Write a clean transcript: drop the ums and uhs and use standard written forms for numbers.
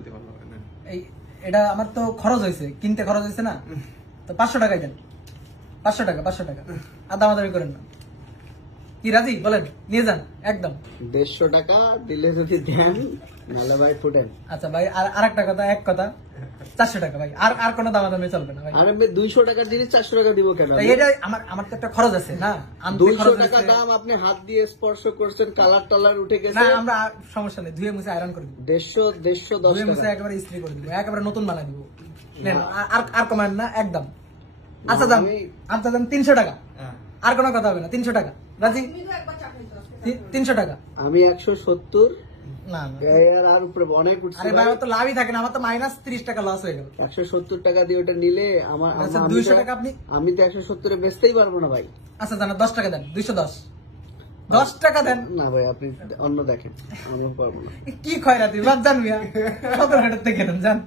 দিতে ভালো হবে না। এই এটা আমার তো খরচ হয়েছে, কিনতে খরচ হয়েছে না, তো 500 টাকাই দেন। 500 টাকা 500 টাকা, আর দামাদামি করেন না। কি রাজি বলেন, নিয়ে যান একদম। 150 টাকা দিলে যদি দেন নাহলে ভাই ফুটেন। আচ্ছা ভাই, আর একটা কথা, এক কথা 400 টাকা ভাই, আর কোনো দামাদামি চলবে না ভাই। আরে ভাই 200 টাকার জিনিস 400 টাকা দিব কেন? ভাই এটা আমার তো একটা খরচ আছে না, আনতে 200 খরচ টাকা আছে। দাম, আপনি হাত দিয়ে স্পর্শ করছেন, কালার টালার উঠে না গেছে। আমরা সমস্যা নেই, ধুয়ে মুছে আয়রন করে দিব। 150 ধুয়ে 10 মুছে টাকা। একেবারে ইস্ত্রি করে দিব, একেবারে নতুন বানাই দিব। নেন, আর কমায়েন না একদম। আচ্ছা দাম, আচ্ছা দাম 300 টাকা, আর কোনো কথা হবে না। 300 টাকা রাজি, 300 টাকা। আমি 170। না না আর উপরে অনেক উঠছে। আরে ভাই, আমার তো লাভই থাকে না, আমার তো মাইনাস 30 টাকা লস হয়ে গেল। 170 টাকা দিয়ে ওটা নিলে আমার আচ্ছা 200 টাকা আপনি, আমি তো 170 এ বেচতেই পারবো না ভাই। আচ্ছা জানা 10 টাকা দেন, 210 10 টাকা দেন। না ভাই আপনি অন্য দেখেন, আমি পারবো না। কি খয়রাতি বাদ জান মিয়া, 17 হাজার থেকে দেন জান।